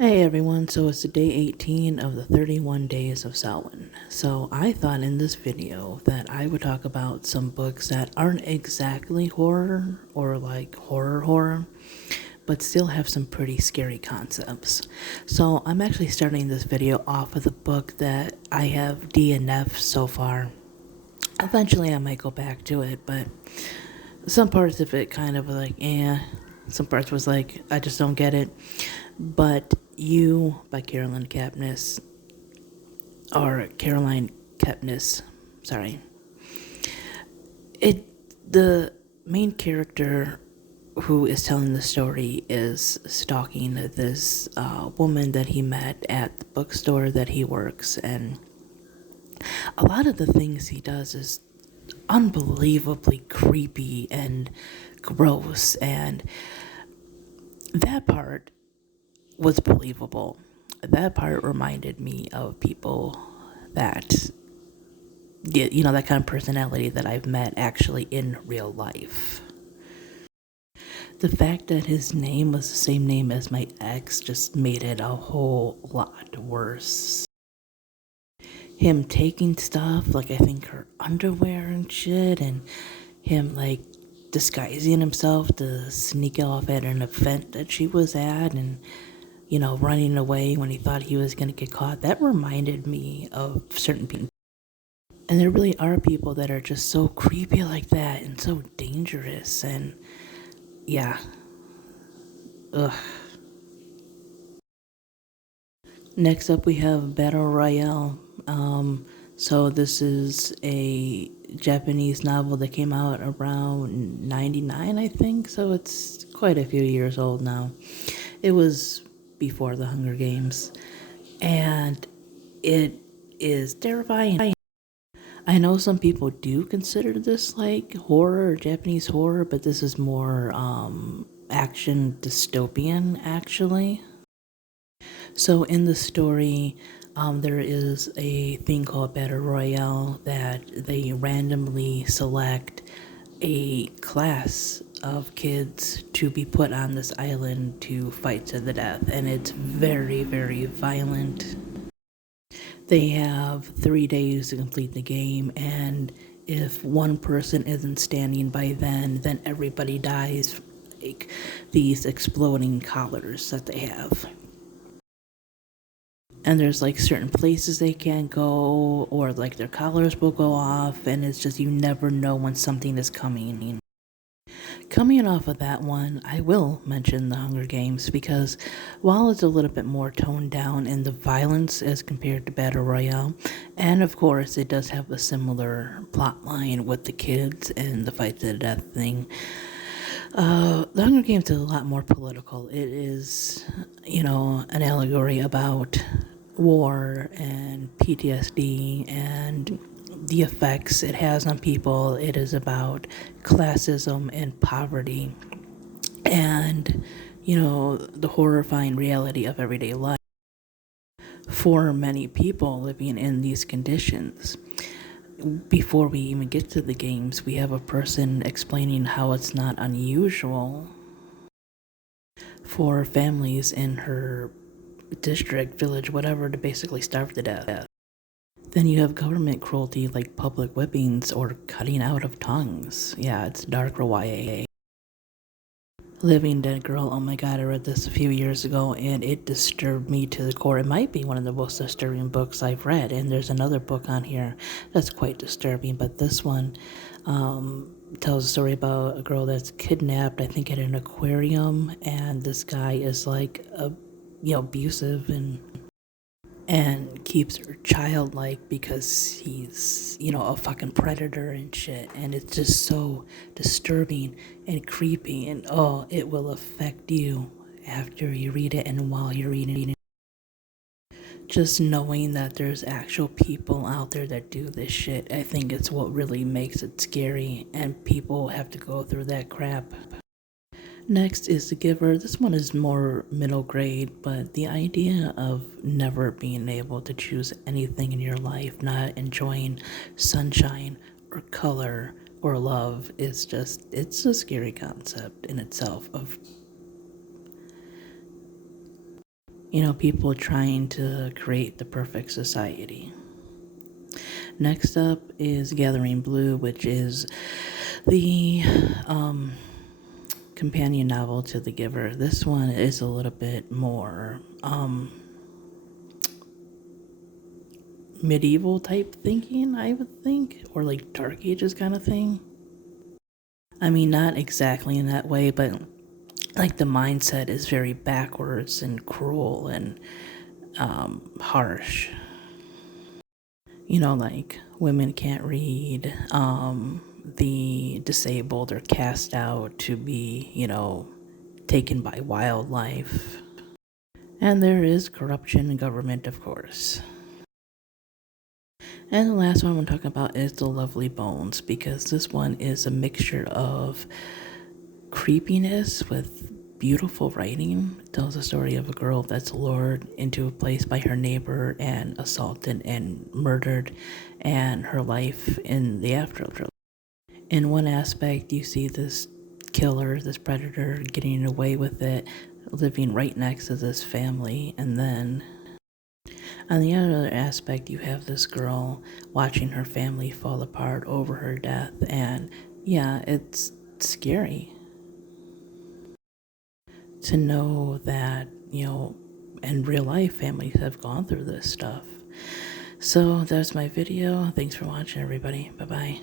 Hey everyone, so it's day 18 of the 31 days of Samhain. So I thought in this video that I would talk about some books that aren't exactly horror or like horror, but still have some pretty scary concepts. So I'm actually starting this video off with a book that I have DNF so far. Eventually I might go back to it, but some parts of it kind of like, some parts was like, I just don't get it. But You by Caroline Kepnes, sorry. It the main character who is telling the story is stalking this woman that he met at the bookstore that he works, and a lot of the things he does is unbelievably creepy and gross, and that part was believable. That part reminded me of people that, that kind of personality that I've met actually in real life. The fact that his name was the same name as my ex just made it a whole lot worse. Him taking stuff, like I think her underwear and shit, and him like disguising himself to sneak off at an event that she was at, and running away when he thought he was going to get caught. That reminded me of certain people. And there really are people that are just so creepy like that and so dangerous. And yeah, ugh. Next up, we have Battle Royale. So this is a Japanese novel that came out around 99, I think. So it's quite a few years old now. It was before the Hunger Games. And it is terrifying. I know some people do consider this like horror or Japanese horror, but this is more action dystopian actually. So in the story, there is a thing called Battle Royale that they randomly select a class of kids to be put on this island to fight to the death, and it's very, very violent. They have 3 days to complete the game, and if one person isn't standing by then everybody dies. Like these exploding collars that they have. And there's like certain places they can't go, or like their collars will go off, and it's just you never know when something is coming. Coming off of that one, I will mention the Hunger Games because while it's a little bit more toned down in the violence as compared to Battle Royale, and of course it does have a similar plot line with the kids and the fight to the death thing, the Hunger Games is a lot more political. It is, an allegory about war and PTSD and the effects it has on people. It is about classism and poverty and, the horrifying reality of everyday life for many people living in these conditions. Before we even get to the games, we have a person explaining how it's not unusual for families in her district, village, whatever, to basically starve to death. Then you have government cruelty like public whippings or cutting out of tongues. Yeah, it's dark YA. Living Dead Girl, oh my god, I read this a few years ago and it disturbed me to the core. It might be one of the most disturbing books I've read, and there's another book on here that's quite disturbing, but this one tells a story about a girl that's kidnapped, I think, at an aquarium, and this guy is like, abusive and keeps her childlike because he's, a fucking predator and shit. And it's just so disturbing and creepy, and oh, it will affect you after you read it and while you're reading it. Just knowing that there's actual people out there that do this shit, I think it's what really makes it scary, and people have to go through that crap. Next is The Giver. This one is more middle grade, but the idea of never being able to choose anything in your life, not enjoying sunshine or color or love, is just, it's a scary concept in itself of People trying to create the perfect society. Next up is Gathering Blue, which is the companion novel to The Giver. This one is a little bit more medieval type thinking, I would think, or like Dark Ages kind of thing. I mean, not exactly in that way, but like the mindset is very backwards and cruel and harsh. Like women can't read, the disabled are cast out to be, taken by wildlife. And there is corruption in government, of course. And the last one I'm talking about is The Lovely Bones, because this one is a mixture of creepiness with beautiful writing. It tells the story of a girl that's lured into a place by her neighbor and assaulted and murdered, and her life in the afterlife. In one aspect, you see this killer, this predator, getting away with it, living right next to this family, and then on the other aspect, you have this girl watching her family fall apart over her death, and yeah, it's scary to know that, in real life, families have gone through this stuff. So that's my video. Thanks for watching, everybody. Bye bye.